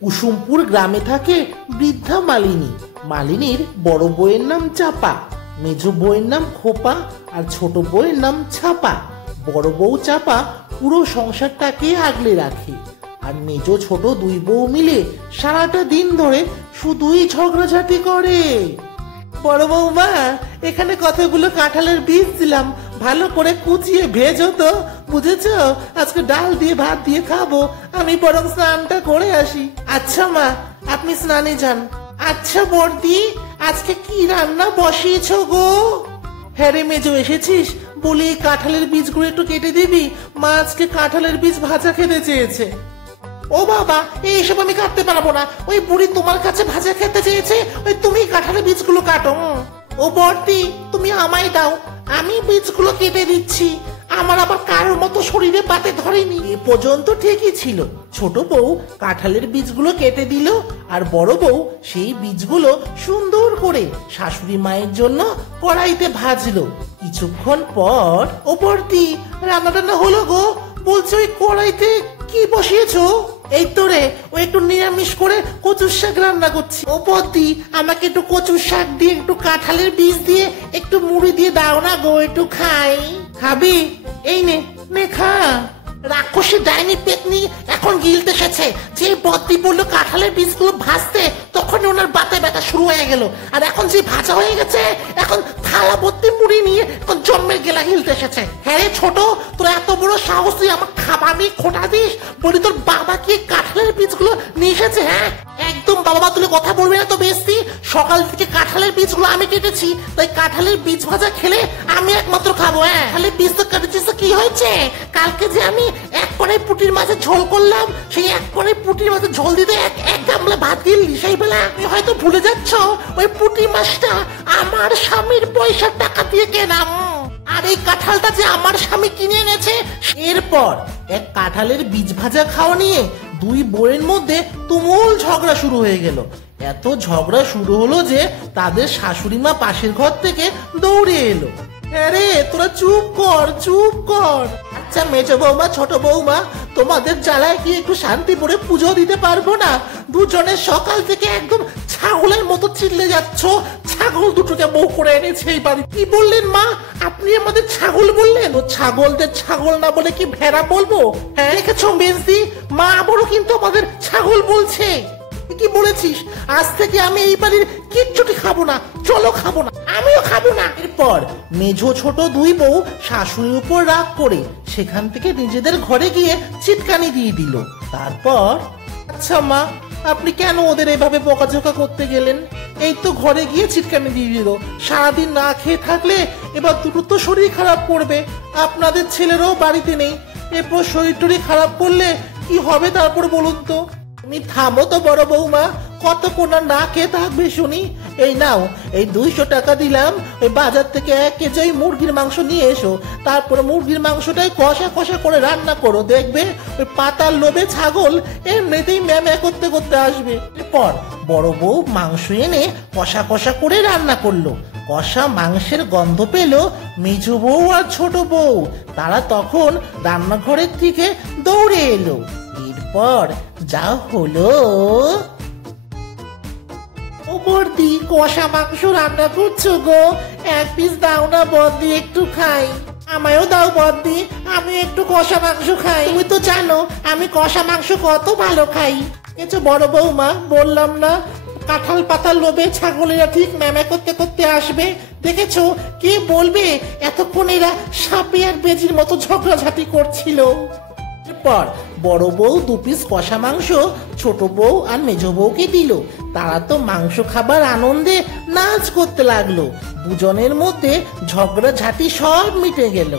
কুসুমপুর গ্রামে থাকে বৃদ্ধা মালিনী। মালিনীর বড় বউয়ের নাম চাপা, মেজ বউয়ের নাম খোপা আর ছোট বউয়ের নাম ছাপা। বড় বউ চাপা পুরো সংসারটাকে আগলে রাখে, আর মেজ ছোট দুই বউ মিলে সারাটা দিন ধরে শুধুই ঝগড়াঝাটি করে। বড় বৌমা, এখানে কতগুলো কাঁঠালের বীজ দিলাম, ভালো করে কুচিয়ে ভেজো তো, বুঝেছো? আজকে ডাল দিয়ে ভাত দিয়ে খাবো। আমি বরং স্নানটা করে আসি। আচ্ছা মা, আপনি স্নানে যান। আচ্ছা বর্দি, আজকে কি রান্না বসিয়েছো গো? হ্যাঁ রে মেজো, এসেছিস? বলি কাঁঠালের বীজগুলো একটু কেটে দিবি, মা আজকে কাঁঠালের বীজ ভাজা খেতে চেয়েছে। ও বাবা, এইসব আমি কাটতে পারবো না। ওই বুড়ি তোমার কাছে ভাজা খেতে চেয়েছে, ওই তুমি কাঁঠালের বীজগুলো কাটো। ও বর্দি, তুমি আমায় দাও, আমি বীজগুলো কেটে দিচ্ছি। আমার আবার কারোর মতো শরীরে পাতে ধরেনি। এ পর্যন্ত ঠিকই ছিল। ছোট বউ কাঁঠালের বীজগুলো কেটে দিল, আর বড় বউ সেই বীজগুলো সুন্দর করে শাশুড়ি মায়ের জন্য কড়াইতে ভাজলো। কিছুক্ষণ পর, ও বর্দি, রান্না টান্না হলো গো? বলছে ওই কড়াইতে কি বসিয়েছো? এই তো রে, ও একটু নিরামিষ করে কচুর শাক রান্না করছি। ও বদ্দি, আমাকে একটু কচুর শাক দিয়ে একটু কাঁঠালের বীজ দিয়ে একটু মুড়ি দিয়ে দাও না গো, একটু খাই। খাবি? এই নে নে খা। রাক্ষসী ডাইনি পেতনি এখন গিলতে এসেছে। যে বদ্দি বললো কাঁঠালের বীজগুলো ভাজতে, তখন ওনার বাতে ব্যথা শুরু হয়ে গেল। আর এখন যে ভাজা হয়ে গেছে, এখন থালা ভর্তি মুড়ি নিয়ে এখন জম্মের গেলা গিলতে এসেছে। হ্যাঁ রে ছোট, তোর এত বড় সাহস, তুই আমার খাবার নিয়ে খোটা দিস? বলি তোর বাবা কি কাঁঠালের বীজগুলো নিয়ে এসেছে? হ্যাঁ, একদম বাবা তুলে কথা বলবি না তো বেশি। সকাল থেকে কাঁঠালের বীজগুলো আমি কেটেছি, তাই কাঁঠালের বীজ ভাজা খেলে আমি একমাত্র খাবো। হ্যাঁ, খালি বীজ তো কেটেছিস তো কি হয়েছে? কালকে যে আমি এক কড়াই পুটির মাঝে ঝোল করলাম, সেই এক কড়াই পুটির মাঝে ঝোল দিতে এক গামলা ভাত গিললি। সেই বেলা তুমি হয়তো ভুলে যাচ্ছ, ওই পুটি মাছটা আমার স্বামীর পয়সার টাকা দিয়ে কেনাম। আর এই কাঁঠালটা যে আমার স্বামী কিনে এনেছে। এরপর এক কাঁঠালের বীজ ভাজা খাওয়া নিয়ে দুই বউয়ের মধ্যে তুমুল ঝগড়া শুরু হয়ে গেল। এত ঝগড়া শুরু হলো যে তাদের শাশুড়ি মা পাশের ঘর থেকে দৌড়ে এলো। আরে তোরা চুপ কর, চুপ কর। আচ্ছা মেজ বৌমা, ছোট বৌমা, তোমাদের জ্বালায় কি একটু শান্তি করে পুজো দিতে পারবো না? দুজনে সকাল থেকে একদম ছাগলের মতো চিল্লে যাচ্ছ। ছাগল দুটোকে বউ করে এনেছে এই বাড়ি। কি বললেন মা? আপনি আমাদের ছাগল বললেন? ও ছাগলদের ছাগল না বলে কি ভেড়া বলবো? হ্যাঁ দেখেছো মেজদি, মা আবারও কিন্তু আমাদের ছাগল বলছে। কি বলেছিস? আজ থেকে আমি এই বাড়ির কিচ্ছুটি খাবো না। চলো খাবো না, আমিও খাবো না। এরপর মেঝো ছোট দুই বউ শাশুড়ির উপর রাগ করে সেখান থেকে নিজেদের ঘরে গিয়ে চিৎকানি দিয়ে দিল। তারপর, আচ্ছা মা, আপনি কেন ওদের এভাবে বকাঝকা করতে গেলেন? এই তো ঘরে গিয়ে চিৎকানি দিয়ে দিল। সারাদিন না খেয়ে থাকলে এবার দুটো তো শরীর খারাপ করবে। আপনাদের ছেলেরাও বাড়িতে নেই, এরপর শরীর টরীর খারাপ করলে কি হবে তারপর বলুন তো? তুমি থামো তো বড় বৌমা, কতক্ষণ আর না খেয়ে থাকবে শুনি? এই নাও, এই 200 টাকা দিলাম, ওই বাজার থেকে 1 কেজি মুরগির মাংস নিয়ে এসো। তারপরে মুরগির মাংসটাই কষা কষা করে রান্না করো, দেখবে ওই পাতার লোভে ছাগল এমনিতেই ম্যামে করতে করতে আসবে। এরপর বড় বউ মাংস এনে কষা কষা করে রান্না করলো। কষা মাংসের গন্ধ পেল মেজ বউ আর ছোট বউ। তারা তখন রান্নাঘরের থেকে দৌড়ে এলো। এরপর যা হলো, ও বর্দি, কষা মাংস রান্না করছো গো? 1 পিস দাও না বর্দি, একটু খাই। আমায়ও দাও বর্দি, আমি একটু কষা মাংস খাই। তুমি তো জানো আমি কষা মাংস কত ভালো খাই। কিছু বড় বৌমা, বললাম না কাঁঠাল পাতার লোভে ছাগলেরা ঠিক ম্যামে করতে করতে আসবে। দেখেছো, কে বলবে এতক্ষণ এরা সাপে আর বেজির মতো ঝগড়াঝাটি করছিল। এরপর বড় বউ 2 পিস কষা মাংস ছোট বউ আর মেজ বউকে দিল। তারা তো মাংস খাবার আনন্দে নাচ করতে লাগলো। দুজনের মধ্যে ঝগড়াঝাটি সব মিটে গেল।